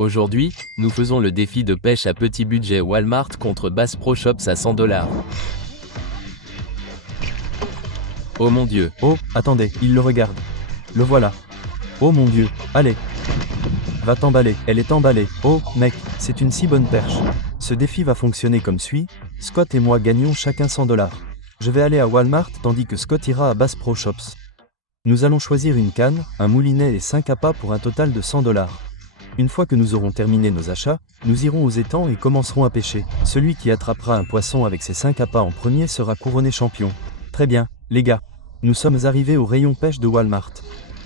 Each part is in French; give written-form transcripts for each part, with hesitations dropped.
Aujourd'hui, nous faisons le défi de pêche à petit budget Walmart contre Bass Pro Shops à 100 $. Oh mon Dieu. Oh, attendez, il le regarde. Le voilà. Oh mon Dieu, allez. Va t'emballer, elle est emballée. Oh, mec, c'est une si bonne perche. Ce défi va fonctionner comme suit. Scott et moi gagnons chacun 100 $. Je vais aller à Walmart tandis que Scott ira à Bass Pro Shops. Nous allons choisir une canne, un moulinet et 5 appâts pour un total de 100 $. Une fois que nous aurons terminé nos achats, nous irons aux étangs et commencerons à pêcher. Celui qui attrapera un poisson avec ses 5 appâts en premier sera couronné champion. Très bien, les gars. Nous sommes arrivés au rayon pêche de Walmart.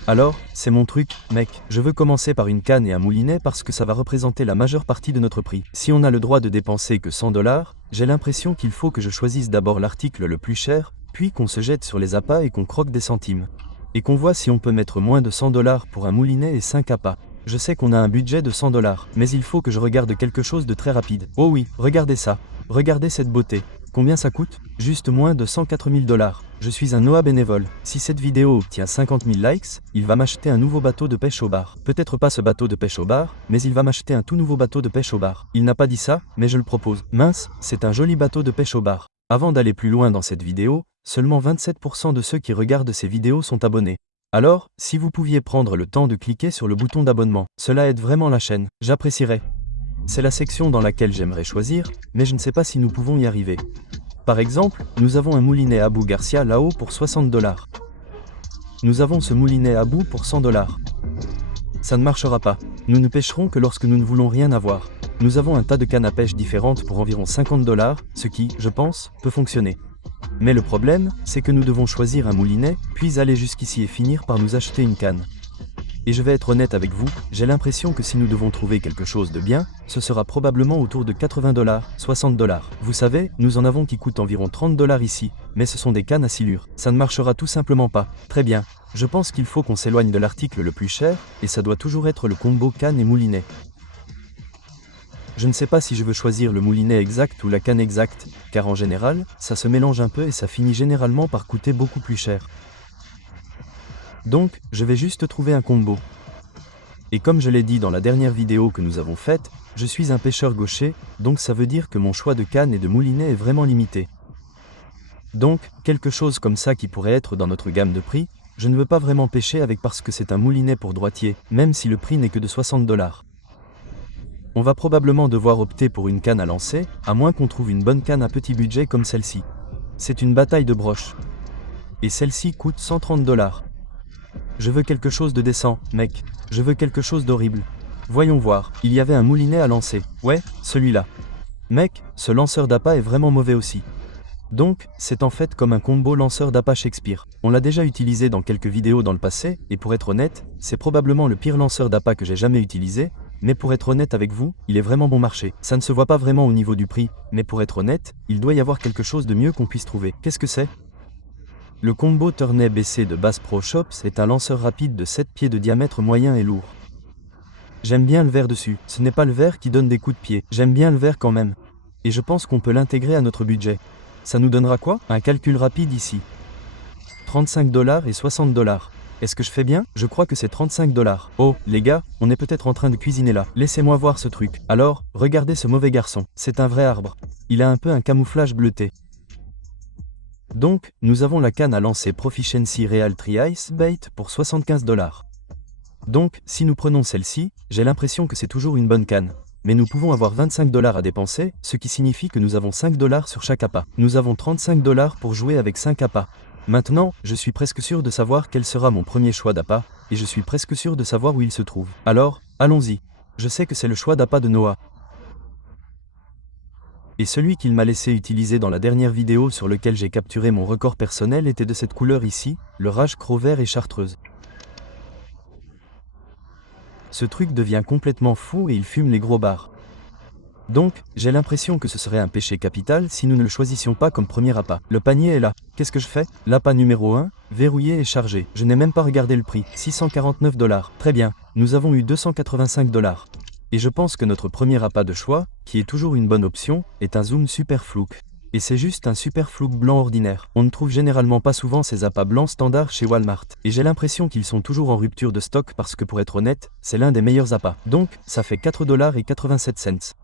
Alors, c'est mon truc, mec. Je veux commencer par une canne et un moulinet parce que ça va représenter la majeure partie de notre prix. Si on a le droit de dépenser que 100 $, j'ai l'impression qu'il faut que je choisisse d'abord l'article le plus cher, puis qu'on se jette sur les appâts et qu'on croque des centimes. Et qu'on voit si on peut mettre moins de 100 $ pour un moulinet et 5 appâts. Je sais qu'on a un budget de 100 $, mais il faut que je regarde quelque chose de très rapide. Oh oui, regardez ça. Regardez cette beauté. Combien ça coûte? Juste moins de 104 000 $. Je suis un Noah bénévole. Si cette vidéo obtient 50 000 likes, il va m'acheter un nouveau bateau de pêche au bar. Peut-être pas ce bateau de pêche au bar, mais il va m'acheter un tout nouveau bateau de pêche au bar. Il n'a pas dit ça, mais je le propose. Mince, c'est un joli bateau de pêche au bar. Avant d'aller plus loin dans cette vidéo, seulement 27% de ceux qui regardent ces vidéos sont abonnés. Alors, si vous pouviez prendre le temps de cliquer sur le bouton d'abonnement, cela aide vraiment la chaîne, j'apprécierais. C'est la section dans laquelle j'aimerais choisir, mais je ne sais pas si nous pouvons y arriver. Par exemple, nous avons un moulinet Abou Garcia là-haut pour 60 $. Nous avons ce moulinet Abou pour 100 $. Ça ne marchera pas. Nous ne pêcherons que lorsque nous ne voulons rien avoir. Nous avons un tas de cannes à pêche différentes pour environ 50 $, ce qui, je pense, peut fonctionner. Mais le problème, c'est que nous devons choisir un moulinet, puis aller jusqu'ici et finir par nous acheter une canne. Et je vais être honnête avec vous, j'ai l'impression que si nous devons trouver quelque chose de bien, ce sera probablement autour de 80 $, 60 $. Vous savez, nous en avons qui coûtent environ 30 $ ici, mais ce sont des cannes à silure. Ça ne marchera tout simplement pas. Très bien, je pense qu'il faut qu'on s'éloigne de l'article le plus cher, et ça doit toujours être le combo canne et moulinet. Je ne sais pas si je veux choisir le moulinet exact ou la canne exacte, car en général, ça se mélange un peu et ça finit généralement par coûter beaucoup plus cher. Donc, je vais juste trouver un combo. Et comme je l'ai dit dans la dernière vidéo que nous avons faite, je suis un pêcheur gaucher, donc ça veut dire que mon choix de canne et de moulinet est vraiment limité. Donc, quelque chose comme ça qui pourrait être dans notre gamme de prix, je ne veux pas vraiment pêcher avec parce que c'est un moulinet pour droitier, même si le prix n'est que de 60 $. On va probablement devoir opter pour une canne à lancer, à moins qu'on trouve une bonne canne à petit budget comme celle-ci. C'est une bataille de broche. Et celle-ci coûte 130 $. Je veux quelque chose de décent, mec. Je veux quelque chose d'horrible. Voyons voir, il y avait un moulinet à lancer. Ouais, celui-là. Mec, ce lanceur d'appât est vraiment mauvais aussi. Donc, c'est en fait comme un combo lanceur d'appât Shakespeare. On l'a déjà utilisé dans quelques vidéos dans le passé, et pour être honnête, c'est probablement le pire lanceur d'appât que j'ai jamais utilisé, mais pour être honnête avec vous, il est vraiment bon marché. Ça ne se voit pas vraiment au niveau du prix, mais pour être honnête, il doit y avoir quelque chose de mieux qu'on puisse trouver. Qu'est-ce que c'est ? Le combo Tournai BC de Bass Pro Shops est un lanceur rapide de 7 pieds de diamètre moyen et lourd. J'aime bien le verre dessus, ce n'est pas le verre qui donne des coups de pied, j'aime bien le verre quand même. Et je pense qu'on peut l'intégrer à notre budget. Ça nous donnera quoi? Un calcul rapide ici. 35 $ et 60 $. Est-ce que je fais bien? Je crois que c'est 35 $. Oh, les gars, on est peut-être en train de cuisiner là. Laissez-moi voir ce truc. Alors, regardez ce mauvais garçon. C'est un vrai arbre. Il a un peu un camouflage bleuté. Donc, nous avons la canne à lancer Proficiency Real Tri-Ice Bait pour 75 $. Donc, si nous prenons celle-ci, j'ai l'impression que c'est toujours une bonne canne. Mais nous pouvons avoir 25 $ à dépenser, ce qui signifie que nous avons 5 $ sur chaque appât. Nous avons 35 $ pour jouer avec 5 appâts. Maintenant, je suis presque sûr de savoir quel sera mon premier choix d'appât, et je suis presque sûr de savoir où il se trouve. Alors, allons-y. Je sais que c'est le choix d'appât de Noah. Et celui qu'il m'a laissé utiliser dans la dernière vidéo sur lequel j'ai capturé mon record personnel était de cette couleur ici, le rage croc vert et chartreuse. Ce truc devient complètement fou et il fume les gros bars. Donc, j'ai l'impression que ce serait un péché capital si nous ne le choisissions pas comme premier appât. Le panier est là. Qu'est-ce que je fais? L'appât numéro 1, verrouillé et chargé. Je n'ai même pas regardé le prix. 649 $. Très bien, nous avons eu 285 $. Et je pense que notre premier appât de choix, qui est toujours une bonne option, est un zoom super flouque. Et c'est juste un super flou blanc ordinaire. On ne trouve généralement pas souvent ces appâts blancs standards chez Walmart. Et j'ai l'impression qu'ils sont toujours en rupture de stock parce que pour être honnête, c'est l'un des meilleurs appâts. Donc, ça fait 4,87 $.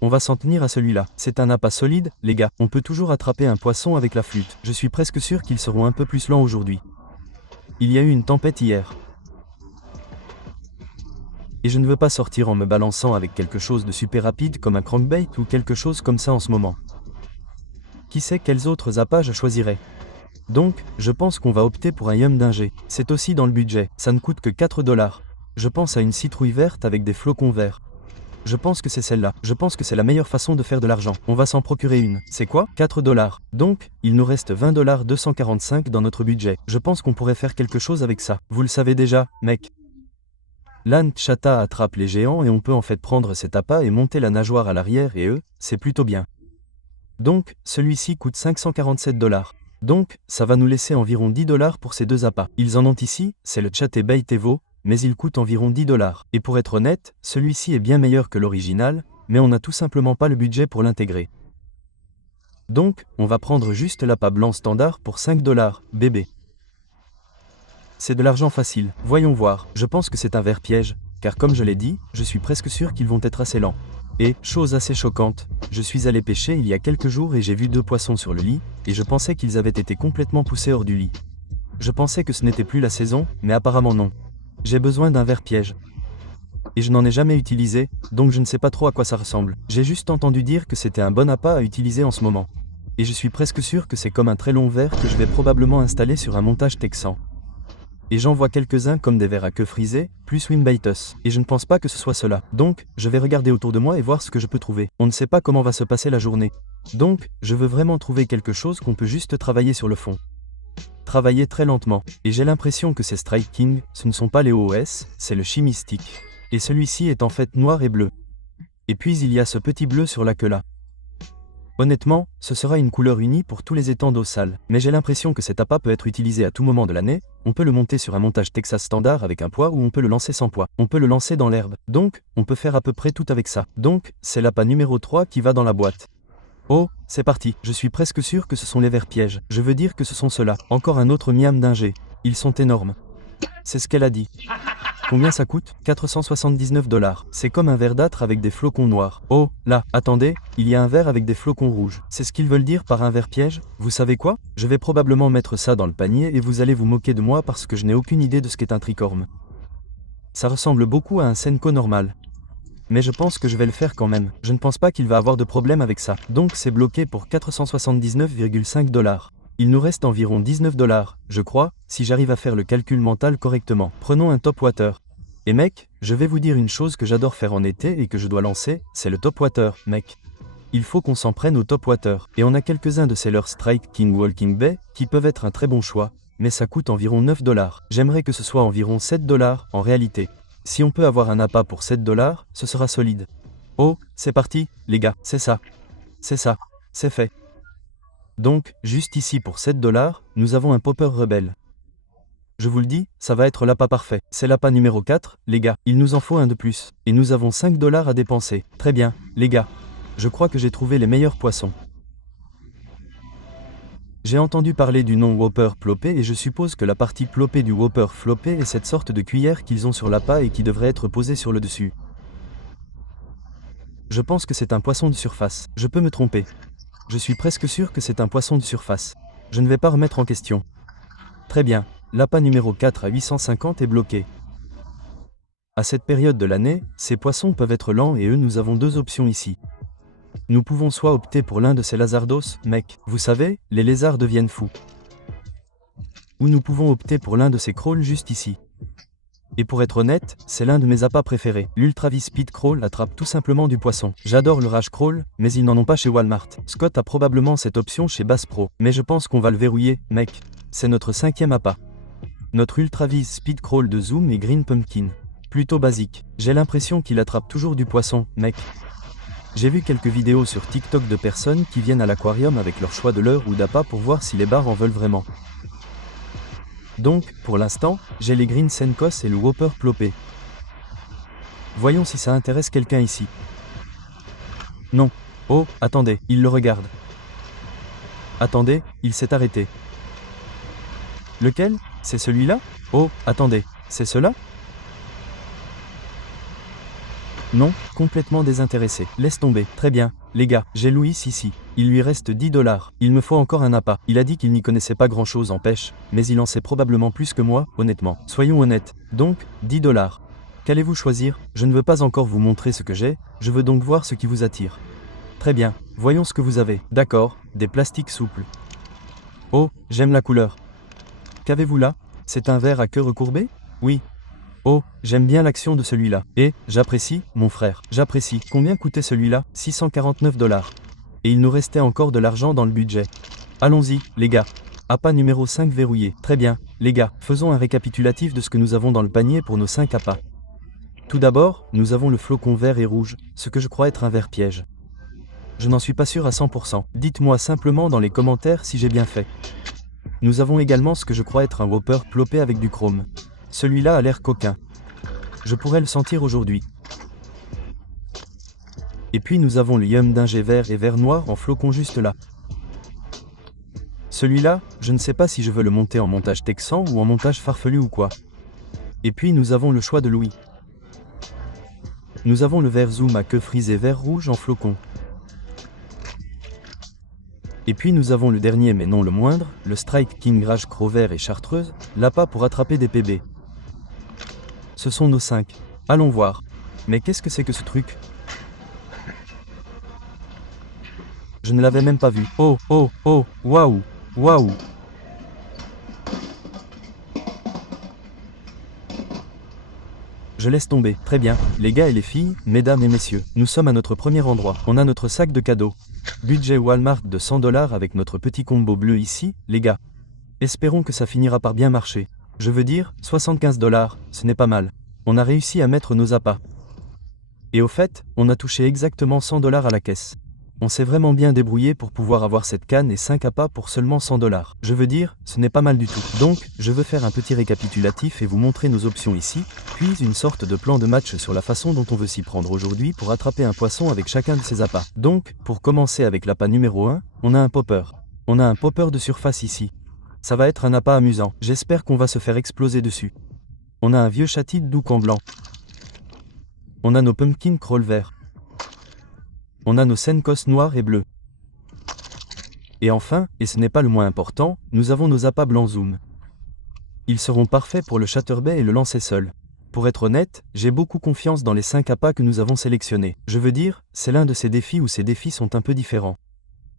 On va s'en tenir à celui-là. C'est un appât solide, les gars. On peut toujours attraper un poisson avec la flûte. Je suis presque sûr qu'ils seront un peu plus lents aujourd'hui. Il y a eu une tempête hier. Et je ne veux pas sortir en me balançant avec quelque chose de super rapide comme un crankbait ou quelque chose comme ça en ce moment. Qui sait quels autres appâts je choisirais? Donc, je pense qu'on va opter pour un yum d'ingé. C'est aussi dans le budget. Ça ne coûte que 4 $. Je pense à une citrouille verte avec des flocons verts. Je pense que c'est celle-là. Je pense que c'est la meilleure façon de faire de l'argent. On va s'en procurer une. C'est quoi? 4 $. Donc, il nous reste 20,245 $ dans notre budget. Je pense qu'on pourrait faire quelque chose avec ça. Vous le savez déjà, mec. L'âne chata attrape les géants et on peut en fait prendre cet appât et monter la nageoire à l'arrière et c'est plutôt bien. Donc, celui-ci coûte 547 $. Donc, ça va nous laisser environ 10 $ pour ces deux appâts. Ils en ont ici, c'est le Chatté Bait Evo, mais il coûte environ 10 $. Et pour être honnête, celui-ci est bien meilleur que l'original, mais on n'a tout simplement pas le budget pour l'intégrer. Donc, on va prendre juste l'appât blanc standard pour 5 $, bébé. C'est de l'argent facile. Voyons voir. Je pense que c'est un ver piège, car comme je l'ai dit, je suis presque sûr qu'ils vont être assez lents. Et, chose assez choquante, je suis allé pêcher il y a quelques jours et j'ai vu 2 poissons sur le lit, et je pensais qu'ils avaient été complètement poussés hors du lit. Je pensais que ce n'était plus la saison, mais apparemment non. J'ai besoin d'un ver piège. Et je n'en ai jamais utilisé, donc je ne sais pas trop à quoi ça ressemble. J'ai juste entendu dire que c'était un bon appât à utiliser en ce moment. Et je suis presque sûr que c'est comme un très long ver que je vais probablement installer sur un montage texan. Et j'en vois quelques-uns comme des vers à queue frisée, plus Wimbatus. Et je ne pense pas que ce soit cela. Donc, je vais regarder autour de moi et voir ce que je peux trouver. On ne sait pas comment va se passer la journée. Donc, je veux vraiment trouver quelque chose qu'on peut juste travailler sur le fond. Travailler très lentement. Et j'ai l'impression que ces Strike King, ce ne sont pas les OOS, c'est le Chimistic. Et celui-ci est en fait noir et bleu. Et puis il y a ce petit bleu sur la queue là. Honnêtement, ce sera une couleur unie pour tous les étangs d'eau sale, mais j'ai l'impression que cet appât peut être utilisé à tout moment de l'année. On peut le monter sur un montage Texas standard avec un poids ou on peut le lancer sans poids. On peut le lancer dans l'herbe. Donc, on peut faire à peu près tout avec ça. Donc, c'est l'appât numéro 3 qui va dans la boîte. Oh, c'est parti. Je suis presque sûr que ce sont les vers pièges. Je veux dire que ce sont ceux-là. Encore un autre miam d'ingé. Ils sont énormes. C'est ce qu'elle a dit. Combien ça coûte? 479 $. C'est comme un verdâtre avec des flocons noirs. Oh, là, attendez, il y a un verre avec des flocons rouges. C'est ce qu'ils veulent dire par un verre piège? Vous savez quoi? Je vais probablement mettre ça dans le panier et vous allez vous moquer de moi parce que je n'ai aucune idée de ce qu'est un tricorne. Ça ressemble beaucoup à un Senko normal. Mais je pense que je vais le faire quand même. Je ne pense pas qu'il va avoir de problème avec ça. Donc c'est bloqué pour 479,5 $. Il nous reste environ 19 $, je crois, si j'arrive à faire le calcul mental correctement. Prenons un top water. Et mec, je vais vous dire une chose que j'adore faire en été et que je dois lancer, c'est le top water, mec. Il faut qu'on s'en prenne au top water. Et on a quelques-uns de ces leurs Strike King Walking Bay, qui peuvent être un très bon choix, mais ça coûte environ 9 $. J'aimerais que ce soit environ 7 $ en réalité. Si on peut avoir un appât pour 7 $, ce sera solide. Oh, c'est parti, les gars, c'est ça. C'est ça. C'est fait. Donc, juste ici pour 7 $, nous avons un popper rebelle. Je vous le dis, ça va être l'appât parfait. C'est l'appât numéro 4, les gars. Il nous en faut un de plus. Et nous avons 5 $ à dépenser. Très bien, les gars. Je crois que j'ai trouvé les meilleurs poissons. J'ai entendu parler du nom Whopper Plopé et je suppose que la partie plopée du Whopper Floppé est cette sorte de cuillère qu'ils ont sur l'appât et qui devrait être posée sur le dessus. Je pense que c'est un poisson de surface. Je peux me tromper. Je suis presque sûr que c'est un poisson de surface. Je ne vais pas remettre en question. Très bien, l'appât numéro 4 à 850 est bloqué. À cette période de l'année, ces poissons peuvent être lents et nous avons deux options ici. Nous pouvons soit opter pour l'un de ces lazardos, mec, vous savez, les lézards deviennent fous. Ou nous pouvons opter pour l'un de ces crawls juste ici. Et pour être honnête, c'est l'un de mes appâts préférés. L'Ultravis Speed Crawl attrape tout simplement du poisson. J'adore le Rage Crawl, mais ils n'en ont pas chez Walmart. Scott a probablement cette option chez Bass Pro. Mais je pense qu'on va le verrouiller, mec. C'est notre 5e appât. Notre Ultravis Speed Crawl de Zoom et Green Pumpkin. Plutôt basique. J'ai l'impression qu'il attrape toujours du poisson, mec. J'ai vu quelques vidéos sur TikTok de personnes qui viennent à l'aquarium avec leur choix de leurre ou d'appât pour voir si les bars en veulent vraiment. Donc, pour l'instant, j'ai les Green Senkos et le Whopper Plopé. Voyons si ça intéresse quelqu'un ici. Non. Oh, attendez, il le regarde. Attendez, il s'est arrêté. Lequel? C'est celui-là? Oh, attendez, c'est cela? Non, complètement désintéressé. Laisse tomber. Très bien, les gars, j'ai Louis ici. Il lui reste 10 $. Il me faut encore un appât. Il a dit qu'il n'y connaissait pas grand-chose en pêche, mais il en sait probablement plus que moi, honnêtement. Soyons honnêtes. Donc, 10 $. Qu'allez-vous choisir? Je ne veux pas encore vous montrer ce que j'ai, je veux donc voir ce qui vous attire. Très bien, voyons ce que vous avez. D'accord, des plastiques souples. Oh, j'aime la couleur. Qu'avez-vous là? C'est un verre à queue recourbée? Oui. Oh, j'aime bien l'action de celui-là. Et, j'apprécie, mon frère, j'apprécie. Combien coûtait celui-là? 649 $. Et il nous restait encore de l'argent dans le budget. Allons-y, les gars. Appât numéro 5 verrouillé. Très bien, les gars, faisons un récapitulatif de ce que nous avons dans le panier pour nos 5 appâts. Tout d'abord, nous avons le flocon vert et rouge, ce que je crois être un verre piège. Je n'en suis pas sûr à 100%. Dites-moi simplement dans les commentaires si j'ai bien fait. Nous avons également ce que je crois être un Whopper plopé avec du chrome. Celui-là a l'air coquin. Je pourrais le sentir aujourd'hui. Et puis nous avons le Yum d'ingé vert et vert noir en flocon juste là. Celui-là, je ne sais pas si je veux le monter en montage texan ou en montage farfelu ou quoi. Et puis nous avons le choix de Louis. Nous avons le vert zoom à queue frisée vert rouge en flocon. Et puis nous avons le dernier mais non le moindre, le Strike King Rage Croc vert et chartreuse, l'appât pour attraper des PB. Ce sont nos 5. Allons voir. Mais qu'est-ce que c'est que ce truc? Je ne l'avais même pas vu. Oh, oh, oh, waouh, waouh. Je laisse tomber. Très bien, les gars et les filles, mesdames et messieurs, nous sommes à notre premier endroit. On a notre sac de cadeaux. Budget Walmart de 100 $ avec notre petit combo bleu ici, les gars. Espérons que ça finira par bien marcher. Je veux dire, 75 $, ce n'est pas mal. On a réussi à mettre nos appâts. Et au fait, on a touché exactement 100 $ à la caisse. On s'est vraiment bien débrouillé pour pouvoir avoir cette canne et 5 appâts pour seulement 100 $. Je veux dire, ce n'est pas mal du tout. Donc, je veux faire un petit récapitulatif et vous montrer nos options ici, puis une sorte de plan de match sur la façon dont on veut s'y prendre aujourd'hui pour attraper un poisson avec chacun de ces appâts. Donc, pour commencer avec l'appât numéro 1, on a un popper. On a un popper de surface ici. Ça va être un appât amusant. J'espère qu'on va se faire exploser dessus. On a un vieux chatid douc en blanc. On a nos pumpkin crawl verts. On a nos senkos noirs et bleus. Et enfin, et ce n'est pas le moins important, nous avons nos appâts blancs zoom. Ils seront parfaits pour le chatterbait et le lancer seul. Pour être honnête, j'ai beaucoup confiance dans les 5 appâts que nous avons sélectionnés. Je veux dire, c'est l'un de ces défis où ces défis sont un peu différents.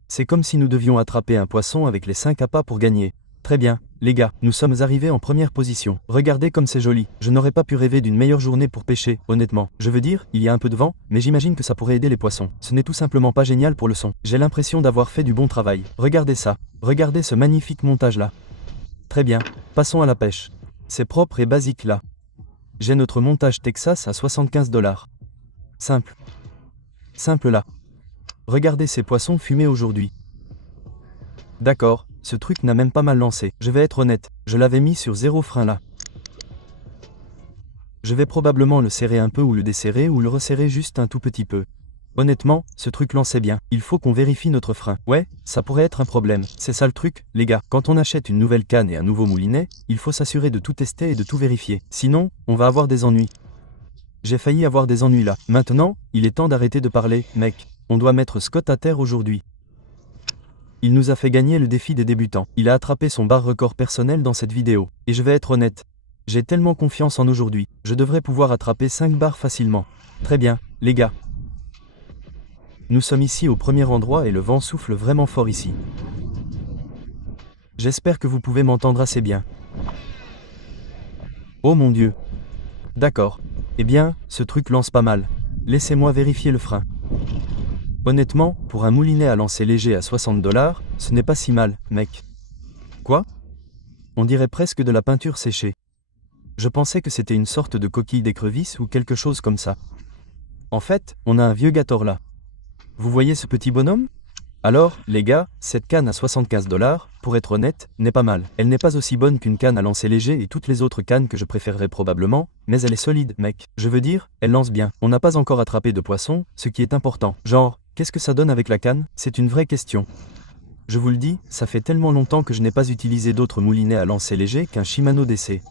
C'est comme si nous devions attraper un poisson avec les 5 appâts pour gagner. Très bien, les gars, nous sommes arrivés en première position. Regardez comme c'est joli. Je n'aurais pas pu rêver d'une meilleure journée pour pêcher, honnêtement. Je veux dire, il y a un peu de vent, mais j'imagine que ça pourrait aider les poissons. Ce n'est tout simplement pas génial pour le son. J'ai l'impression d'avoir fait du bon travail. Regardez ça. Regardez ce magnifique montage-là. Très bien, passons à la pêche. C'est propre et basique là. J'ai notre montage Texas à 75 $. Simple. Simple là. Regardez ces poissons fumés aujourd'hui. D'accord, ce truc n'a même pas mal lancé. Je vais être honnête, je l'avais mis sur 0 frein là. Je vais probablement le serrer un peu ou le desserrer ou le resserrer juste un tout petit peu. Honnêtement, ce truc lançait bien. Il faut qu'on vérifie notre frein. Ouais, ça pourrait être un problème. C'est ça le truc, les gars. Quand on achète une nouvelle canne et un nouveau moulinet, il faut s'assurer de tout tester et de tout vérifier. Sinon, on va avoir des ennuis. J'ai failli avoir des ennuis là. Maintenant, il est temps d'arrêter de parler, mec. On doit mettre Scott à terre aujourd'hui. Il nous a fait gagner le défi des débutants. Il a attrapé son bar record personnel dans cette vidéo. Et je vais être honnête. J'ai tellement confiance en aujourd'hui. Je devrais pouvoir attraper 5 bars facilement. Très bien, les gars. Nous sommes ici au premier endroit et le vent souffle vraiment fort ici. J'espère que vous pouvez m'entendre assez bien. Oh mon Dieu. D'accord. Eh bien, ce truc lance pas mal. Laissez-moi vérifier le frein. Honnêtement, pour un moulinet à lancer léger à 60 $, ce n'est pas si mal, mec. Quoi? On dirait presque de la peinture séchée. Je pensais que c'était une sorte de coquille d'écrevisse ou quelque chose comme ça. En fait, on a un vieux Gator là. Vous voyez ce petit bonhomme? Alors, les gars, cette canne à 75 $, pour être honnête, n'est pas mal. Elle n'est pas aussi bonne qu'une canne à lancer léger et toutes les autres cannes que je préférerais probablement, mais elle est solide, mec. Je veux dire, elle lance bien. On n'a pas encore attrapé de poisson, ce qui est important. Genre, qu'est-ce que ça donne avec la canne? C'est une vraie question. Je vous le dis, ça fait tellement longtemps que je n'ai pas utilisé d'autres moulinets à lancer léger qu'un Shimano DC.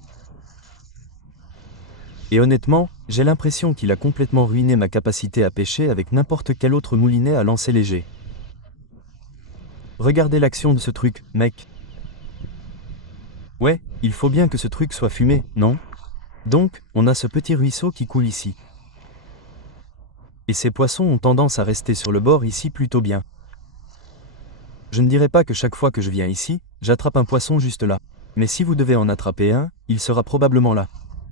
Et honnêtement, j'ai l'impression qu'il a complètement ruiné ma capacité à pêcher avec n'importe quel autre moulinet à lancer léger. Regardez l'action de ce truc, mec. Ouais, il faut bien que ce truc soit fumé, non? Donc, on a ce petit ruisseau qui coule ici. Et ces poissons ont tendance à rester sur le bord ici plutôt bien. Je ne dirais pas que chaque fois que je viens ici, j'attrape un poisson juste là. Mais si vous devez en attraper un, il sera probablement là.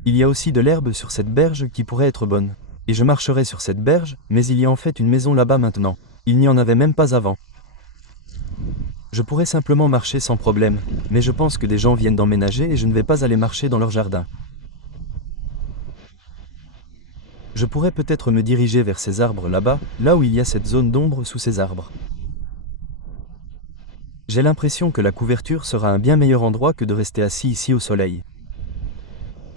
Il y a aussi de l'herbe sur cette berge qui pourrait être bonne. Et je marcherai sur cette berge, mais il y a en fait une maison là-bas maintenant. Il n'y en avait même pas avant. Je pourrais simplement marcher sans problème, mais je pense que des gens viennent d'emménager et je ne vais pas aller marcher dans leur jardin. Je pourrais peut-être me diriger vers ces arbres là-bas, là où il y a cette zone d'ombre sous ces arbres. J'ai l'impression que la couverture sera un bien meilleur endroit que de rester assis ici au soleil.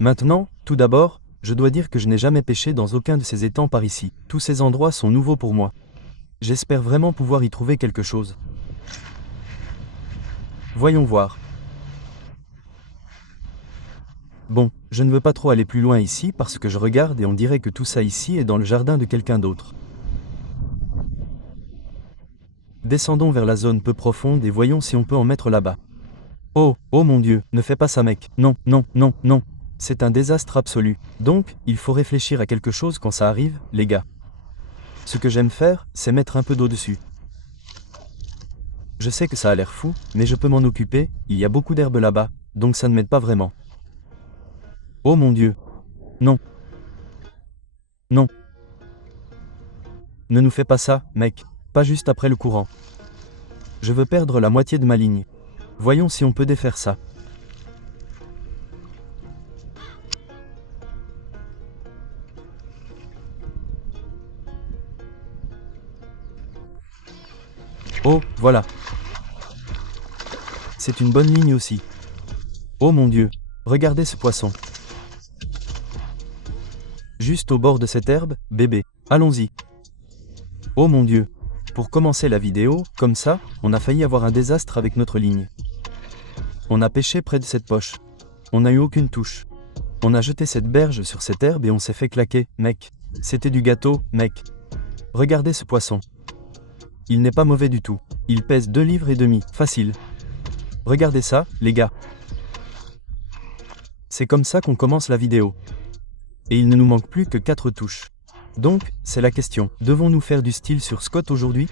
Maintenant, tout d'abord, je dois dire que je n'ai jamais pêché dans aucun de ces étangs par ici. Tous ces endroits sont nouveaux pour moi. J'espère vraiment pouvoir y trouver quelque chose. Voyons voir. Bon, je ne veux pas trop aller plus loin ici parce que je regarde et on dirait que tout ça ici est dans le jardin de quelqu'un d'autre. Descendons vers la zone peu profonde et voyons si on peut en mettre là-bas. Oh, oh mon Dieu, ne fais pas ça mec. Non, non, non, non. C'est un désastre absolu. Donc, il faut réfléchir à quelque chose quand ça arrive, les gars. Ce que j'aime faire, c'est mettre un peu d'eau dessus. Je sais que ça a l'air fou, mais je peux m'en occuper, il y a beaucoup d'herbe là-bas, donc ça ne m'aide pas vraiment. Oh mon Dieu. Non. Non. Ne nous fais pas ça, mec. Pas juste après le courant. Je veux perdre la moitié de ma ligne. Voyons si on peut défaire ça. Oh, voilà. C'est une bonne ligne aussi. Oh mon Dieu, regardez ce poisson. Juste au bord de cette herbe, bébé. Allons-y. Oh mon Dieu. Pour commencer la vidéo, comme ça, on a failli avoir un désastre avec notre ligne. On a pêché près de cette poche. On n'a eu aucune touche. On a jeté cette berge sur cette herbe et on s'est fait claquer, mec. C'était du gâteau, mec. Regardez ce poisson. Il n'est pas mauvais du tout. Il pèse 2,5 livres, facile. Regardez ça, les gars. C'est comme ça qu'on commence la vidéo. Et il ne nous manque plus que 4 touches. Donc, c'est la question. Devons-nous faire du style sur Scott aujourd'hui?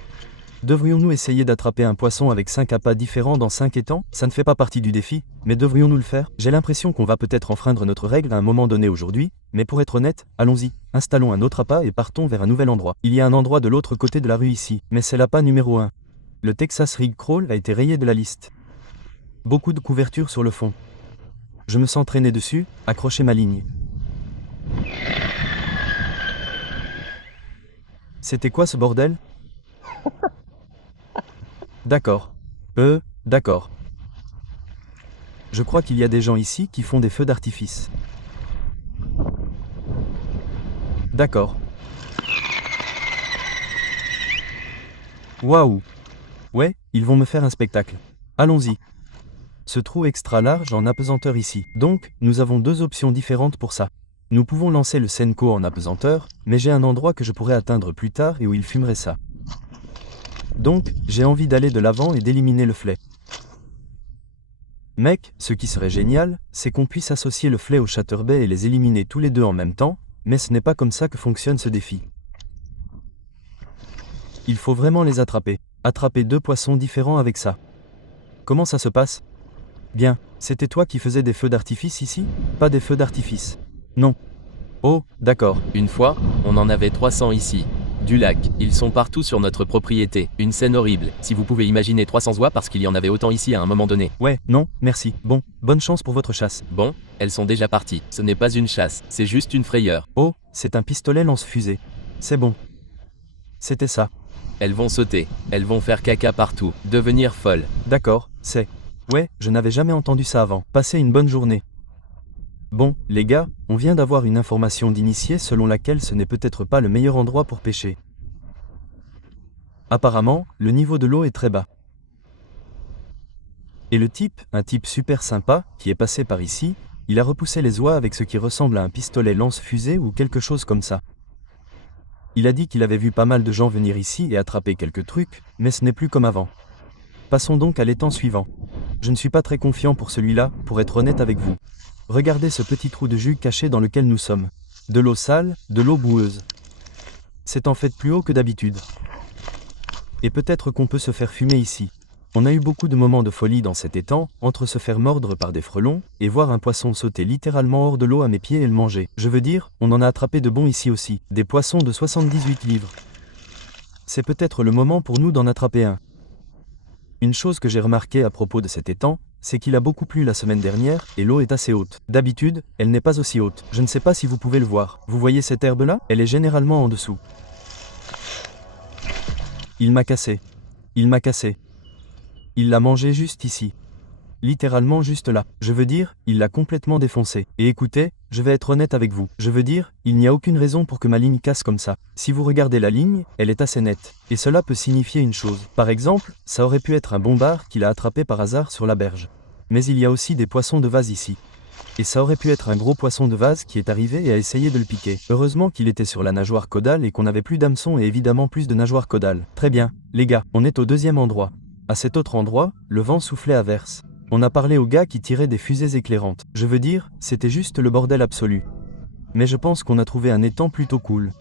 Devrions-nous essayer d'attraper un poisson avec 5 appâts différents dans 5 étangs? Ça ne fait pas partie du défi, mais devrions-nous le faire? J'ai l'impression qu'on va peut-être enfreindre notre règle à un moment donné aujourd'hui, mais pour être honnête, allons-y, installons un autre appât et partons vers un nouvel endroit. Il y a un endroit de l'autre côté de la rue ici, mais c'est l'appât numéro 1. Le Texas Rig Crawl a été rayé de la liste. Beaucoup de couverture sur le fond. Je me sens traîner dessus, accrocher ma ligne. C'était quoi ce bordel? D'accord. D'accord. Je crois qu'il y a des gens ici qui font des feux d'artifice. D'accord. Waouh. Ouais, ils vont me faire un spectacle. Allons-y. Ce trou extra large en apesanteur ici. Donc, nous avons 2 options différentes pour ça. Nous pouvons lancer le Senko en apesanteur, mais j'ai un endroit que je pourrais atteindre plus tard et où il fumerait ça. Donc, j'ai envie d'aller de l'avant et d'éliminer le flay. Mec, ce qui serait génial, c'est qu'on puisse associer le flay au chatterbait et les éliminer tous les deux en même temps, mais ce n'est pas comme ça que fonctionne ce défi. Il faut vraiment les attraper. Attraper 2 poissons différents avec ça. Comment ça se passe? Bien, c'était toi qui faisais des feux d'artifice ici? Pas des feux d'artifice. Non. Oh, d'accord. Une fois, on en avait 300 ici. Du lac, ils sont partout sur notre propriété. Une scène horrible, si vous pouvez imaginer 300 oies parce qu'il y en avait autant ici à un moment donné. Ouais, non, merci. Bon, bonne chance pour votre chasse. Bon, elles sont déjà parties. Ce n'est pas une chasse, c'est juste une frayeur. Oh, c'est un pistolet lance-fusée. C'est bon. C'était ça. Elles vont sauter, elles vont faire caca partout, devenir folles. D'accord, c'est... Ouais, je n'avais jamais entendu ça avant. Passez une bonne journée. Bon, les gars, on vient d'avoir une information d'initié selon laquelle ce n'est peut-être pas le meilleur endroit pour pêcher. Apparemment, le niveau de l'eau est très bas. Et le type, un type super sympa, qui est passé par ici, il a repoussé les oies avec ce qui ressemble à un pistolet lance-fusée ou quelque chose comme ça. Il a dit qu'il avait vu pas mal de gens venir ici et attraper quelques trucs, mais ce n'est plus comme avant. Passons donc à l'étang suivant. Je ne suis pas très confiant pour celui-là, pour être honnête avec vous. Regardez ce petit trou de jus caché dans lequel nous sommes. De l'eau sale, de l'eau boueuse. C'est en fait plus haut que d'habitude. Et peut-être qu'on peut se faire fumer ici. On a eu beaucoup de moments de folie dans cet étang, entre se faire mordre par des frelons, et voir un poisson sauter littéralement hors de l'eau à mes pieds et le manger. Je veux dire, on en a attrapé de bons ici aussi, des poissons de 78 livres. C'est peut-être le moment pour nous d'en attraper un. Une chose que j'ai remarqué à propos de cet étang, c'est qu'il a beaucoup plu la semaine dernière, et l'eau est assez haute. D'habitude, elle n'est pas aussi haute. Je ne sais pas si vous pouvez le voir. Vous voyez cette herbe-là? Elle est généralement en dessous. Il m'a cassé. Il m'a cassé. Il l'a mangé juste ici. Littéralement juste là. Je veux dire, il l'a complètement défoncé. Et écoutez, je vais être honnête avec vous. Je veux dire, il n'y a aucune raison pour que ma ligne casse comme ça. Si vous regardez la ligne, elle est assez nette. Et cela peut signifier une chose. Par exemple, ça aurait pu être un bombard qui l'a attrapé par hasard sur la berge. Mais il y a aussi des poissons de vase ici. Et ça aurait pu être un gros poisson de vase qui est arrivé et a essayé de le piquer. Heureusement qu'il était sur la nageoire caudale et qu'on n'avait plus d'hameçon et évidemment plus de nageoire caudale. Très bien, les gars, on est au deuxième endroit. À cet autre endroit, le vent soufflait à verse. On a parlé aux gars qui tiraient des fusées éclairantes. Je veux dire, c'était juste le bordel absolu. Mais je pense qu'on a trouvé un étang plutôt cool.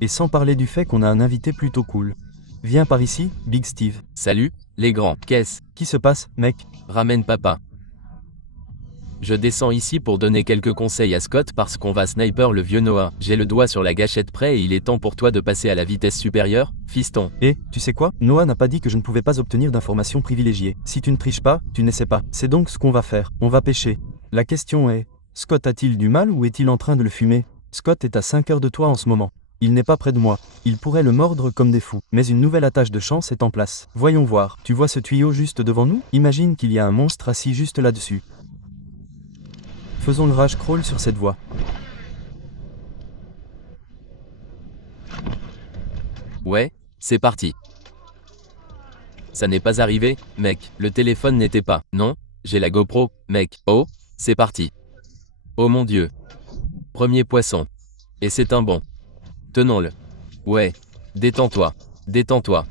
Et sans parler du fait qu'on a un invité plutôt cool. Viens par ici, Big Steve. Salut, les grands. Qu'est-ce Qui se passe, mec? Ramène papa. Je descends ici pour donner quelques conseils à Scott parce qu'on va sniper le vieux Noah. J'ai le doigt sur la gâchette près et il est temps pour toi de passer à la vitesse supérieure, fiston. Et, tu sais quoi? Noah n'a pas dit que je ne pouvais pas obtenir d'informations privilégiées. Si tu ne triches pas, tu n'essaies pas. C'est donc ce qu'on va faire. On va pêcher. La question est, Scott a-t-il du mal ou est-il en train de le fumer? Scott est à 5 heures de toi en ce moment. Il n'est pas près de moi. Il pourrait le mordre comme des fous. Mais une nouvelle attache de chance est en place. Voyons voir. Tu vois ce tuyau juste devant nous? Imagine qu'il y a un monstre assis juste là-dessus. Faisons le rage crawl sur cette voie. Ouais, c'est parti. Ça n'est pas arrivé, mec, le téléphone n'était pas. Non, j'ai la GoPro, mec. Oh, c'est parti. Oh mon Dieu. Premier poisson. Et c'est un bon. Tenons-le. Ouais, détends-toi, détends-toi.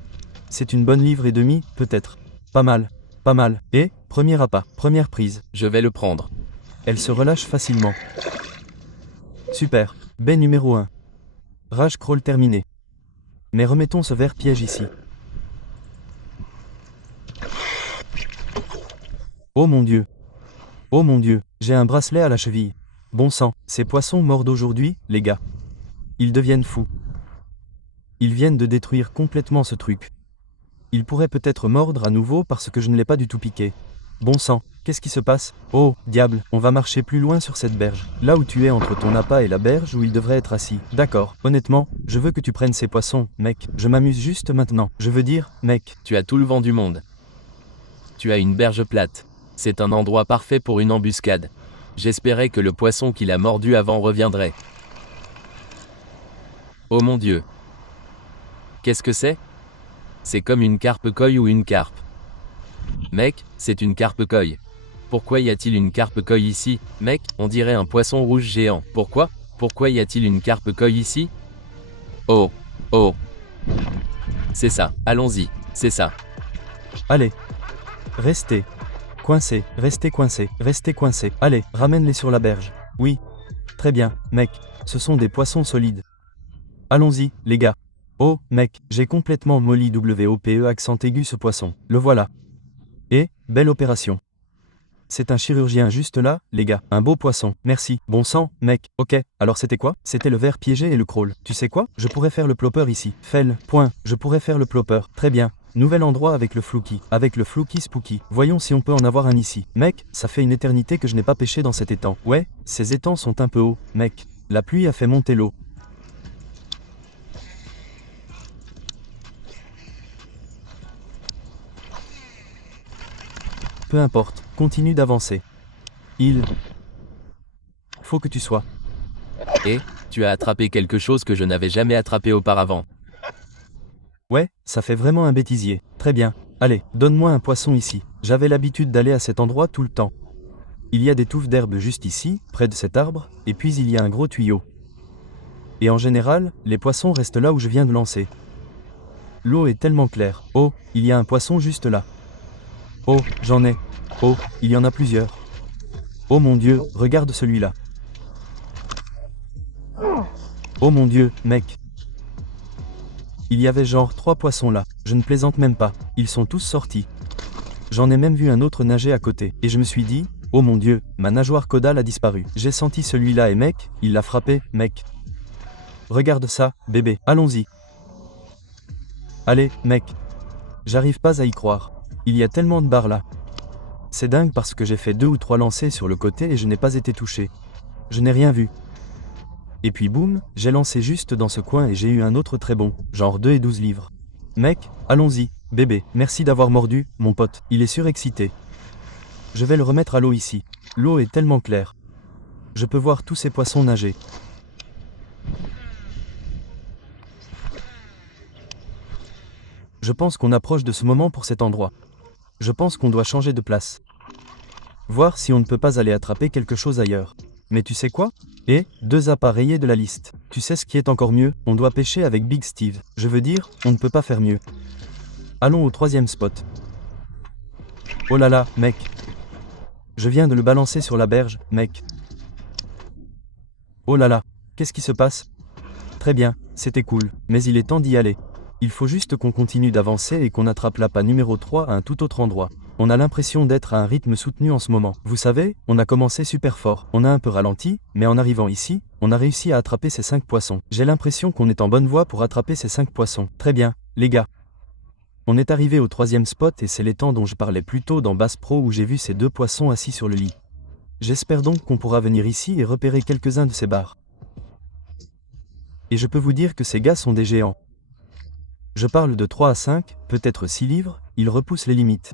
C'est une bonne livre et demie, peut-être. Pas mal, pas mal. Et, premier appât, première prise. Je vais le prendre. Elle se relâche facilement. Super. Baie numéro 1. Rage crawl terminé. Mais remettons ce verre piège ici. Oh mon Dieu. Oh mon Dieu, j'ai un bracelet à la cheville. Bon sang, ces poissons mordent aujourd'hui, les gars. Ils deviennent fous. Ils viennent de détruire complètement ce truc. Ils pourraient peut-être mordre à nouveau parce que je ne l'ai pas du tout piqué. Bon sang, qu'est-ce qui se passe? Oh, diable, on va marcher plus loin sur cette berge. Là où tu es entre ton appât et la berge où il devrait être assis. D'accord, honnêtement, je veux que tu prennes ces poissons, mec. Je m'amuse juste maintenant. Je veux dire, mec. Tu as tout le vent du monde. Tu as une berge plate. C'est un endroit parfait pour une embuscade. J'espérais que le poisson qui l'a mordu avant reviendrait. Oh mon Dieu. Qu'est-ce que c'est? C'est comme une carpe-coille ou une carpe. Mec, c'est une carpe-coille. Pourquoi y a-t-il une carpe-coille ici? Mec, on dirait un poisson rouge géant. Pourquoi? Pourquoi y a-t-il une carpe-coille ici? Oh, oh. C'est ça, allons-y, c'est ça. Allez. Restez. Coincés, restez coincés, restez coincés. Allez, ramène-les sur la berge. Oui. Très bien, mec. Ce sont des poissons solides. Allons-y, les gars. Oh, mec, j'ai complètement molli WOPE accent aigu ce poisson. Le voilà. Et, belle opération. C'est un chirurgien juste là, les gars. Un beau poisson. Merci. Bon sang, mec. Ok, alors c'était quoi? C'était le verre piégé et le crawl. Tu sais quoi? Je pourrais faire le plopper ici. Fell. Point. Je pourrais faire le plopper. Très bien. Nouvel endroit avec le flouki. Avec le flouki spooky. Voyons si on peut en avoir un ici. Mec, ça fait une éternité que je n'ai pas pêché dans cet étang. Ouais, ces étangs sont un peu hauts, mec. La pluie a fait monter l'eau. Peu importe, continue d'avancer. Il faut que tu sois. Et, tu as attrapé quelque chose que je n'avais jamais attrapé auparavant. Ouais, ça fait vraiment un bêtisier. Très bien. Allez, donne-moi un poisson ici. J'avais l'habitude d'aller à cet endroit tout le temps. Il y a des touffes d'herbe juste ici, près de cet arbre, et puis il y a un gros tuyau. Et en général, les poissons restent là où je viens de lancer. L'eau est tellement claire. Oh, il y a un poisson juste là. Oh, j'en ai. Oh, il y en a plusieurs. Oh mon Dieu, regarde celui-là. Oh mon Dieu, mec. Il y avait genre 3 poissons là. Je ne plaisante même pas. Ils sont tous sortis. J'en ai même vu un autre nager à côté. Et je me suis dit, oh mon Dieu, ma nageoire caudale a disparu. J'ai senti celui-là et mec, il l'a frappé, mec. Regarde ça, bébé, allons-y. Allez, mec. J'arrive pas à y croire. Il y a tellement de barres là. C'est dingue parce que j'ai fait 2 ou 3 lancers sur le côté et je n'ai pas été touché. Je n'ai rien vu. Et puis boum, j'ai lancé juste dans ce coin et j'ai eu un autre très bon, genre 2 et 12 livres. Mec, allons-y, bébé, merci d'avoir mordu, mon pote, il est surexcité. Je vais le remettre à l'eau ici. L'eau est tellement claire. Je peux voir tous ces poissons nager. Je pense qu'on approche de ce moment pour cet endroit. Je pense qu'on doit changer de place. Voir si on ne peut pas aller attraper quelque chose ailleurs. Mais tu sais quoi? 2 appâts rayés de la liste. Tu sais ce qui est encore mieux? On doit pêcher avec Big Steve. Je veux dire, on ne peut pas faire mieux. Allons au 3e spot. Oh là là, mec. Je viens de le balancer sur la berge, mec. Oh là là, qu'est-ce qui se passe? Très bien, c'était cool, mais il est temps d'y aller. Il faut juste qu'on continue d'avancer et qu'on attrape l'appât numéro 3 à un tout autre endroit. On a l'impression d'être à un rythme soutenu en ce moment. Vous savez, on a commencé super fort. On a un peu ralenti, mais en arrivant ici, on a réussi à attraper ces 5 poissons. J'ai l'impression qu'on est en bonne voie pour attraper ces 5 poissons. Très bien, les gars. On est arrivé au 3e spot et c'est l'étang dont je parlais plus tôt dans Bass Pro où j'ai vu ces 2 poissons assis sur le lit. J'espère donc qu'on pourra venir ici et repérer quelques-uns de ces bars. Et je peux vous dire que ces gars sont des géants. Je parle de 3 à 5, peut-être 6 livres, ils repoussent les limites.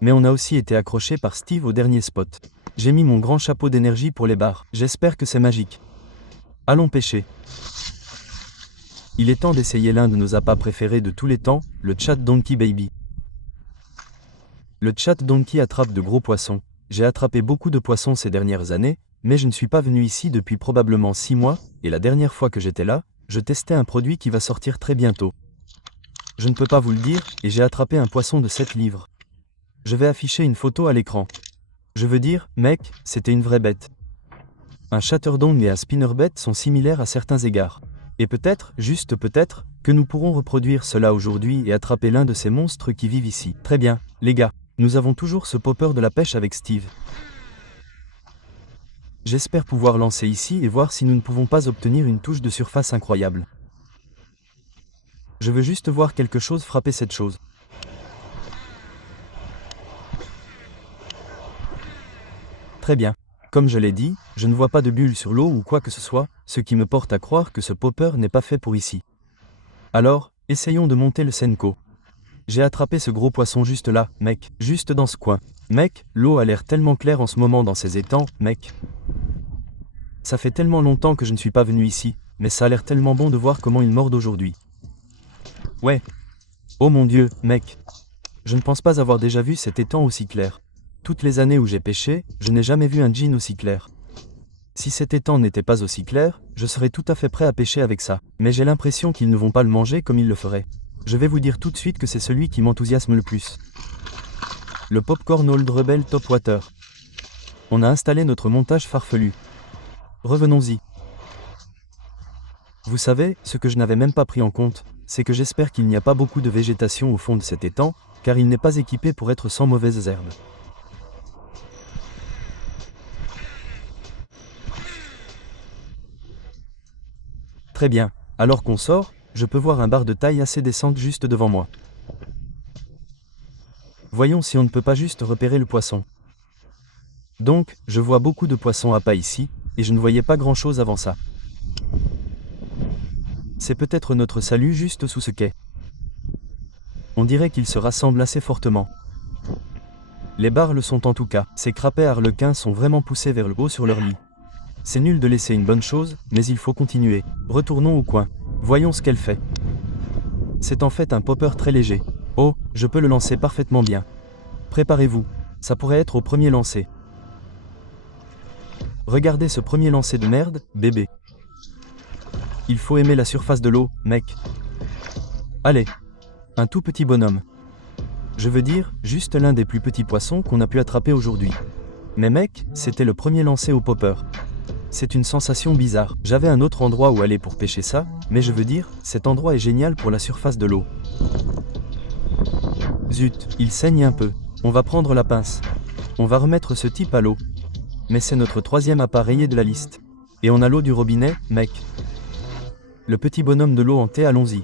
Mais on a aussi été accroché par Steve au dernier spot. J'ai mis mon grand chapeau d'énergie pour les bars. J'espère que c'est magique. Allons pêcher. Il est temps d'essayer l'un de nos appâts préférés de tous les temps, le Chat Donkey Baby. Le Chat Donkey attrape de gros poissons. J'ai attrapé beaucoup de poissons ces dernières années, mais je ne suis pas venu ici depuis probablement 6 mois, et la dernière fois que j'étais là, je testais un produit qui va sortir très bientôt. Je ne peux pas vous le dire, et j'ai attrapé un poisson de 7 livres. Je vais afficher une photo à l'écran. Je veux dire, mec, c'était une vraie bête. Un chatterdong et un spinnerbait sont similaires à certains égards. Et peut-être, juste peut-être, que nous pourrons reproduire cela aujourd'hui et attraper l'un de ces monstres qui vivent ici. Très bien, les gars, nous avons toujours ce popper de la pêche avec Steve. J'espère pouvoir lancer ici et voir si nous ne pouvons pas obtenir une touche de surface incroyable. Je veux juste voir quelque chose frapper cette chose. Très bien. Comme je l'ai dit, je ne vois pas de bulle sur l'eau ou quoi que ce soit, ce qui me porte à croire que ce popper n'est pas fait pour ici. Alors, essayons de monter le Senko. J'ai attrapé ce gros poisson juste là, mec, juste dans ce coin. Mec, l'eau a l'air tellement claire en ce moment dans ces étangs, mec. Ça fait tellement longtemps que je ne suis pas venu ici, mais ça a l'air tellement bon de voir comment ils mordent aujourd'hui. Ouais. Oh mon Dieu, mec. Je ne pense pas avoir déjà vu cet étang aussi clair. Toutes les années où j'ai pêché, je n'ai jamais vu un jean aussi clair. Si cet étang n'était pas aussi clair, je serais tout à fait prêt à pêcher avec ça. Mais j'ai l'impression qu'ils ne vont pas le manger comme ils le feraient. Je vais vous dire tout de suite que c'est celui qui m'enthousiasme le plus. Le Popcorn Old Rebel Topwater. On a installé notre montage farfelu. Revenons-y. Vous savez, ce que je n'avais même pas pris en compte, c'est que j'espère qu'il n'y a pas beaucoup de végétation au fond de cet étang, car il n'est pas équipé pour être sans mauvaises herbes. Très bien, alors qu'on sort, je peux voir un bar de taille assez décente juste devant moi. Voyons si on ne peut pas juste repérer le poisson. Donc, je vois beaucoup de poissons appâts ici, et je ne voyais pas grand-chose avant ça. C'est peut-être notre salut juste sous ce quai. On dirait qu'ils se rassemblent assez fortement. Les bars le sont en tout cas. Ces crapets arlequins sont vraiment poussés vers le haut sur leur lit. C'est nul de laisser une bonne chose, mais il faut continuer. Retournons au coin. Voyons ce qu'elle fait. C'est en fait un popper très léger. Oh, je peux le lancer parfaitement bien. Préparez-vous. Ça pourrait être au premier lancer. Regardez ce premier lancer de merde, bébé. Il faut aimer la surface de l'eau, mec. Allez. Un tout petit bonhomme. Je veux dire, juste l'un des plus petits poissons qu'on a pu attraper aujourd'hui. Mais mec, c'était le premier lancer au popper. C'est une sensation bizarre. J'avais un autre endroit où aller pour pêcher ça, mais je veux dire, cet endroit est génial pour la surface de l'eau. Zut, il saigne un peu. On va prendre la pince. On va remettre ce type à l'eau. Mais c'est notre troisième appareillé de la liste. Et on a l'eau du robinet, mec. Le petit bonhomme de l'eau hanté, allons-y.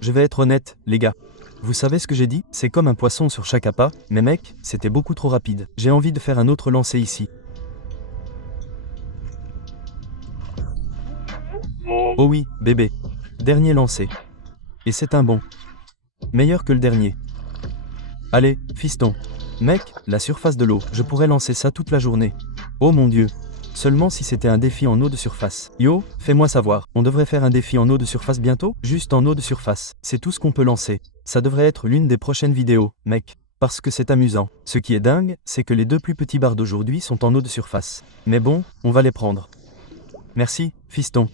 Je vais être honnête, les gars. Vous savez ce que j'ai dit? C'est comme un poisson sur chaque appât, mais mec, c'était beaucoup trop rapide. J'ai envie de faire un autre lancer ici. Oh oui, bébé. Dernier lancer. Et c'est un bon. Meilleur que le dernier. Allez, fiston. Mec, la surface de l'eau, je pourrais lancer ça toute la journée. Oh mon Dieu. Seulement si c'était un défi en eau de surface. Yo, fais-moi savoir. On devrait faire un défi en eau de surface bientôt? Juste en eau de surface. C'est tout ce qu'on peut lancer. Ça devrait être l'une des prochaines vidéos, mec. Parce que c'est amusant. Ce qui est dingue, c'est que les deux plus petits bars d'aujourd'hui sont en eau de surface. Mais bon, on va les prendre. Merci, fiston.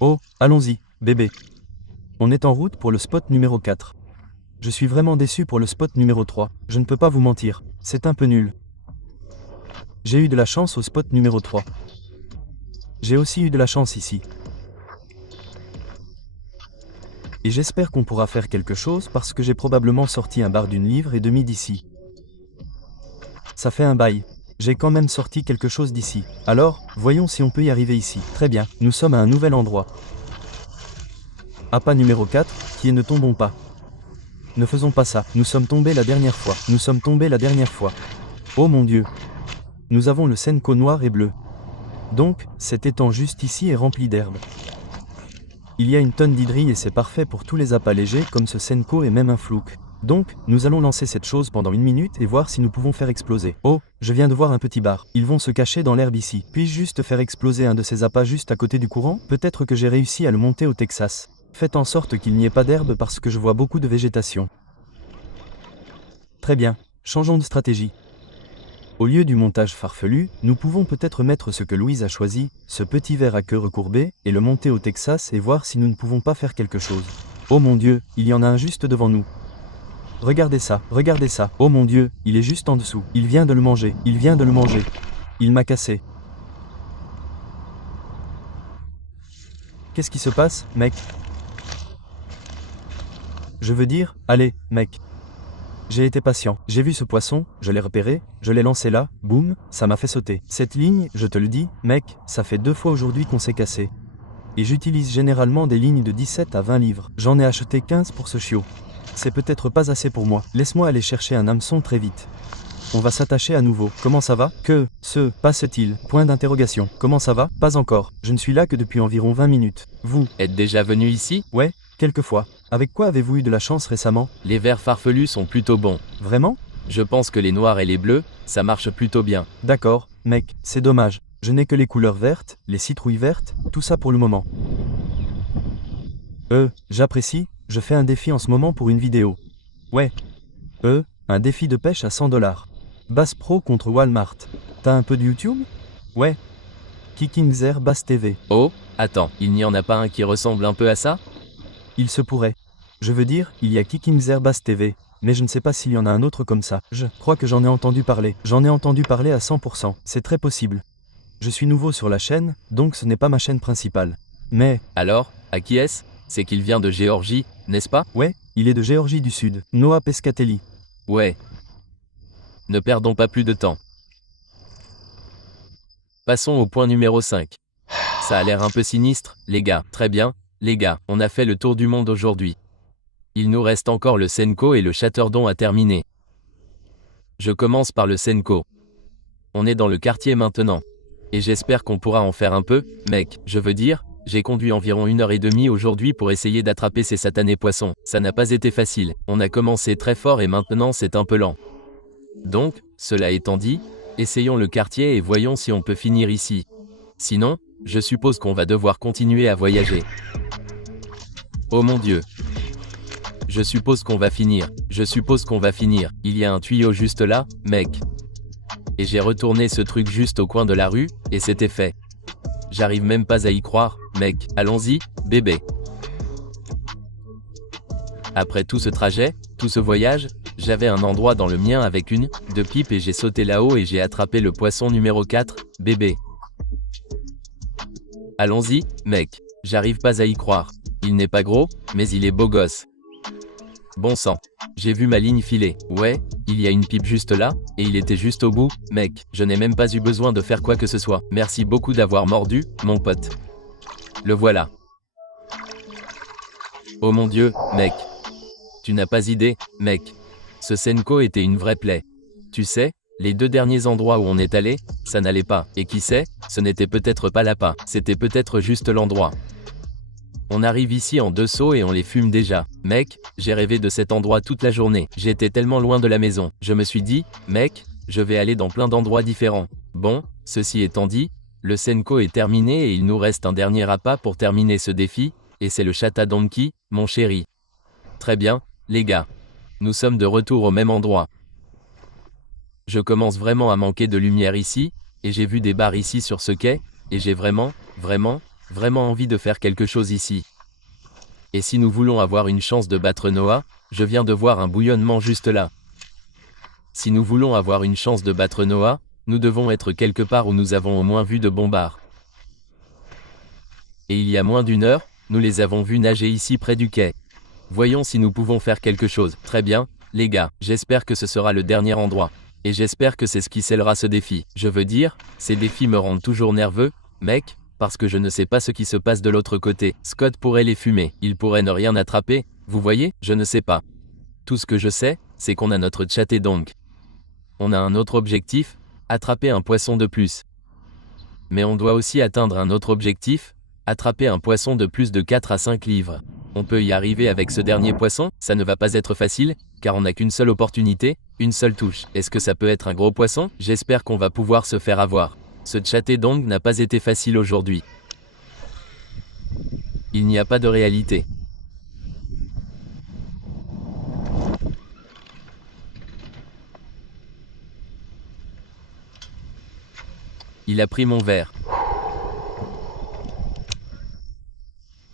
Oh, allons-y, bébé. On est en route pour le spot numéro 4. Je suis vraiment déçu pour le spot numéro 3. Je ne peux pas vous mentir. C'est un peu nul. J'ai eu de la chance au spot numéro 3. J'ai aussi eu de la chance ici. Et j'espère qu'on pourra faire quelque chose parce que j'ai probablement sorti un bar d'une livre et demie d'ici. Ça fait un bail. J'ai quand même sorti quelque chose d'ici. Alors, voyons si on peut y arriver ici. Très bien, nous sommes à un nouvel endroit. Appât numéro 4, qui est ne tombons pas. Ne faisons pas ça, nous sommes tombés la dernière fois. Nous sommes tombés la dernière fois. Oh mon Dieu. Nous avons le Senko noir et bleu. Donc, cet étang juste ici est rempli d'herbe. Il y a une tonne d'hydrie et c'est parfait pour tous les appâts légers comme ce Senko et même un flouk. Donc, nous allons lancer cette chose pendant 1 minute et voir si nous pouvons faire exploser. Oh, je viens de voir un petit bar. Ils vont se cacher dans l'herbe ici. Puis-je juste faire exploser un de ces appâts juste à côté du courant? Peut-être que j'ai réussi à le monter au Texas. Faites en sorte qu'il n'y ait pas d'herbe parce que je vois beaucoup de végétation. Très bien, changeons de stratégie. Au lieu du montage farfelu, nous pouvons peut-être mettre ce que Louise a choisi, ce petit verre à queue recourbée, et le monter au Texas et voir si nous ne pouvons pas faire quelque chose. Oh mon Dieu, il y en a un juste devant nous. Regardez ça, regardez ça. Oh mon Dieu, il est juste en dessous. Il vient de le manger, il vient de le manger. Il m'a cassé. Qu'est-ce qui se passe, mec? Je veux dire, allez, mec. J'ai été patient. J'ai vu ce poisson, je l'ai repéré, je l'ai lancé là, boum, ça m'a fait sauter. Cette ligne, je te le dis, mec, ça fait 2 fois aujourd'hui qu'on s'est cassé. Et j'utilise généralement des lignes de 17 à 20 livres. J'en ai acheté 15 pour ce chiot. C'est peut-être pas assez pour moi. Laisse-moi aller chercher un hameçon très vite. On va s'attacher à nouveau. Comment ça va? Que se passe-t-il? Point d'interrogation. Comment ça va? Pas encore. Je ne suis là que depuis environ 20 minutes. Vous Êtes déjà venu ici? Ouais, quelquefois. Avec quoi avez-vous eu de la chance récemment? Les verres farfelus sont plutôt bons. Vraiment? Je pense que les noirs et les bleus, ça marche plutôt bien. D'accord, mec, c'est dommage. Je n'ai que les couleurs vertes, les citrouilles vertes, tout ça pour le moment. J'apprécie, je fais un défi en ce moment pour une vidéo. Ouais. Un défi de pêche à 100$. Bass Pro contre Walmart. T'as un peu de YouTube? Ouais. Kikingzer Bass TV. Oh, attends, il n'y en a pas un qui ressemble un peu à ça? Il se pourrait. Je veux dire, il y a Kikingzer Bass TV, mais je ne sais pas s'il y en a un autre comme ça. Je crois que j'en ai entendu parler. J'en ai entendu parler à 100%. C'est très possible. Je suis nouveau sur la chaîne, donc ce n'est pas ma chaîne principale. Mais... Alors, à qui est-ce? C'est qu'il vient de Géorgie, n'est-ce pas? Ouais, il est de Géorgie du Sud. Noah Pescatelli. Ouais. Ne perdons pas plus de temps. Passons au point numéro 5. Ça a l'air un peu sinistre, les gars. Très bien, les gars, on a fait le tour du monde aujourd'hui. Il nous reste encore le Senko et le Chatterdon à terminer. Je commence par le Senko. On est dans le quartier maintenant. Et j'espère qu'on pourra en faire un peu, mec. Je veux dire, j'ai conduit environ 1h30 aujourd'hui pour essayer d'attraper ces satanés poissons. Ça n'a pas été facile. On a commencé très fort et maintenant c'est un peu lent. Donc, cela étant dit, essayons le quartier et voyons si on peut finir ici. Sinon, je suppose qu'on va devoir continuer à voyager. Oh mon Dieu. Je suppose qu'on va finir. Je suppose qu'on va finir. Il y a un tuyau juste là, mec. Et j'ai retourné ce truc juste au coin de la rue, et c'était fait. J'arrive même pas à y croire, mec. Allons-y, bébé. Après tout ce trajet, tout ce voyage, j'avais un endroit dans le mien avec une, deux pipes et j'ai sauté là-haut et j'ai attrapé le poisson numéro 4, bébé. Allons-y, mec. J'arrive pas à y croire. Il n'est pas gros, mais il est beau gosse. Bon sang. J'ai vu ma ligne filer. Ouais, il y a une pipe juste là, et il était juste au bout, mec. Je n'ai même pas eu besoin de faire quoi que ce soit. Merci beaucoup d'avoir mordu, mon pote. Le voilà. Oh mon Dieu, mec. Tu n'as pas idée, mec. Ce Senko était une vraie plaie. Tu sais, les 2 derniers endroits où on est allé, ça n'allait pas. Et qui sait, ce n'était peut-être pas l'appât, c'était peut-être juste l'endroit. On arrive ici en 2 sauts et on les fume déjà. Mec, j'ai rêvé de cet endroit toute la journée. J'étais tellement loin de la maison. Je me suis dit, mec, je vais aller dans plein d'endroits différents. Bon, ceci étant dit, le Senko est terminé et il nous reste un dernier appât pour terminer ce défi, et c'est le Chata Donkey, mon chéri. Très bien, les gars. Nous sommes de retour au même endroit. Je commence vraiment à manquer de lumière ici, et j'ai vu des bars ici sur ce quai, et j'ai vraiment envie de faire quelque chose ici. Et si nous voulons avoir une chance de battre Noah, je viens de voir un bouillonnement juste là. Si nous voulons avoir une chance de battre Noah, nous devons être quelque part où nous avons au moins vu de bons bars. Et il y a moins d'1 heure, nous les avons vus nager ici près du quai. Voyons si nous pouvons faire quelque chose. Très bien, les gars, j'espère que ce sera le dernier endroit. Et j'espère que c'est ce qui scellera ce défi. Je veux dire, ces défis me rendent toujours nerveux, mec, parce que je ne sais pas ce qui se passe de l'autre côté. Scott pourrait les fumer, il pourrait ne rien attraper, vous voyez, je ne sais pas. Tout ce que je sais, c'est qu'on a notre Chata Donkey. On a un autre objectif, attraper un poisson de plus. Mais on doit aussi atteindre un autre objectif, attraper un poisson de plus de 4 à 5 livres. On peut y arriver avec ce dernier poisson, ça ne va pas être facile, car on n'a qu'une seule opportunité, une seule touche. Est-ce que ça peut être un gros poisson? J'espère qu'on va pouvoir se faire avoir. Ce Chata Donkey n'a pas été facile aujourd'hui. Il n'y a pas de réalité. Il a pris mon verre.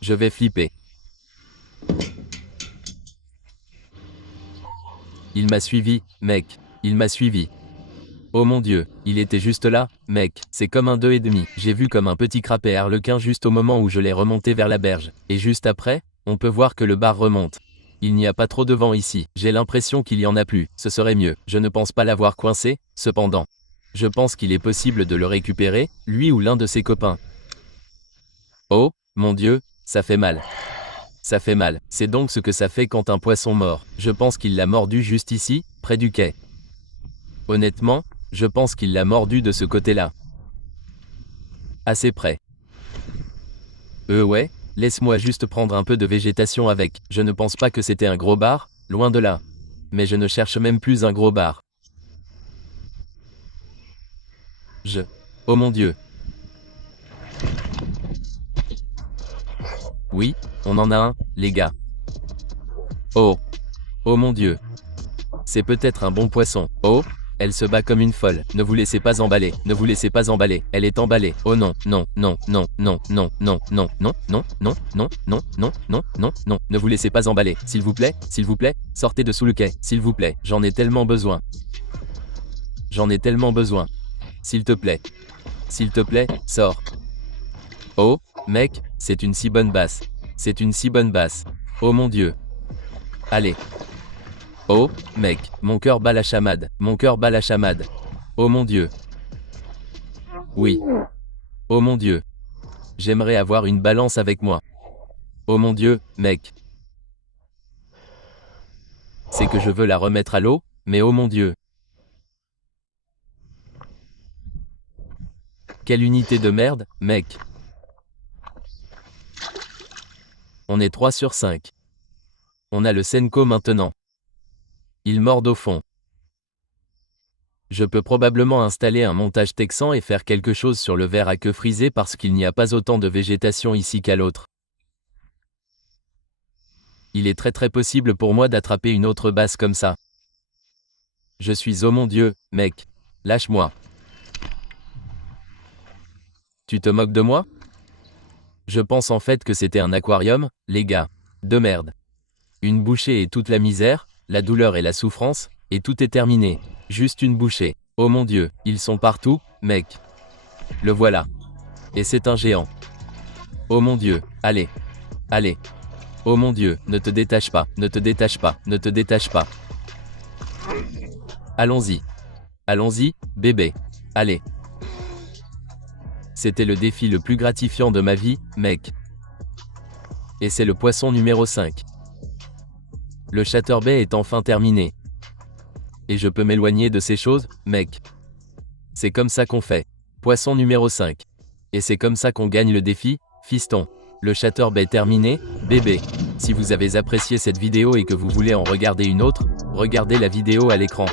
Je vais flipper. Il m'a suivi, mec. Il m'a suivi. Oh mon Dieu, il était juste là, mec. C'est comme un 2,5. J'ai vu comme un petit crapet harlequin juste au moment où je l'ai remonté vers la berge. Et juste après, on peut voir que le bar remonte. Il n'y a pas trop de vent ici. J'ai l'impression qu'il y en a plus. Ce serait mieux. Je ne pense pas l'avoir coincé, cependant. Je pense qu'il est possible de le récupérer, lui ou l'un de ses copains. Oh, mon Dieu, ça fait mal. Ça fait mal. C'est donc ce que ça fait quand un poisson mord. Je pense qu'il l'a mordu juste ici, près du quai. Honnêtement, je pense qu'il l'a mordu de ce côté-là. Assez près. Ouais, laisse-moi juste prendre un peu de végétation avec. Je ne pense pas que c'était un gros bar, loin de là. Mais je ne cherche même plus un gros bar. Oh mon Dieu. Oui, on en a un, les gars. Oh. Oh mon Dieu. C'est peut-être un bon poisson. Oh, elle se bat comme une folle. Ne vous laissez pas emballer. Ne vous laissez pas emballer. Elle est emballée. Oh non, non, non, non, non, non, non, non, non, non, non, non, non, non, non, non, non. Ne vous laissez pas emballer. S'il vous plaît, sortez de sous le quai. S'il vous plaît, j'en ai tellement besoin. J'en ai tellement besoin. S'il te plaît, sors. Oh, mec, c'est une si bonne basse. C'est une si bonne basse. Oh mon Dieu. Allez. Oh, mec, mon cœur bat la chamade. Mon cœur bat la chamade. Oh mon Dieu. Oui. Oh mon Dieu. J'aimerais avoir une balance avec moi. Oh mon Dieu, mec. C'est que je veux la remettre à l'eau, mais oh mon Dieu. Quelle unité de merde, mec. On est 3 sur 5. On a le Senko maintenant. Il mord au fond. Je peux probablement installer un montage texan et faire quelque chose sur le verre à queue frisée parce qu'il n'y a pas autant de végétation ici qu'à l'autre. Il est très possible pour moi d'attraper une autre basse comme ça. Je suis oh mon Dieu, mec. Lâche-moi. Tu te moques de moi? Je pense en fait que c'était un aquarium, les gars. De merde. Une bouchée et toute la misère, la douleur et la souffrance, et tout est terminé. Juste une bouchée. Oh mon Dieu, ils sont partout, mec. Le voilà. Et c'est un géant. Oh mon Dieu, allez. Allez. Oh mon Dieu, ne te détache pas, ne te détache pas, ne te détache pas. Allons-y. Allons-y, bébé. Allez. C'était le défi le plus gratifiant de ma vie, mec. Et c'est le poisson numéro 5. Le chatterbait est enfin terminé. Et je peux m'éloigner de ces choses, mec. C'est comme ça qu'on fait. Poisson numéro 5. Et c'est comme ça qu'on gagne le défi, fiston. Le chatterbait terminé, bébé. Si vous avez apprécié cette vidéo et que vous voulez en regarder une autre, regardez la vidéo à l'écran.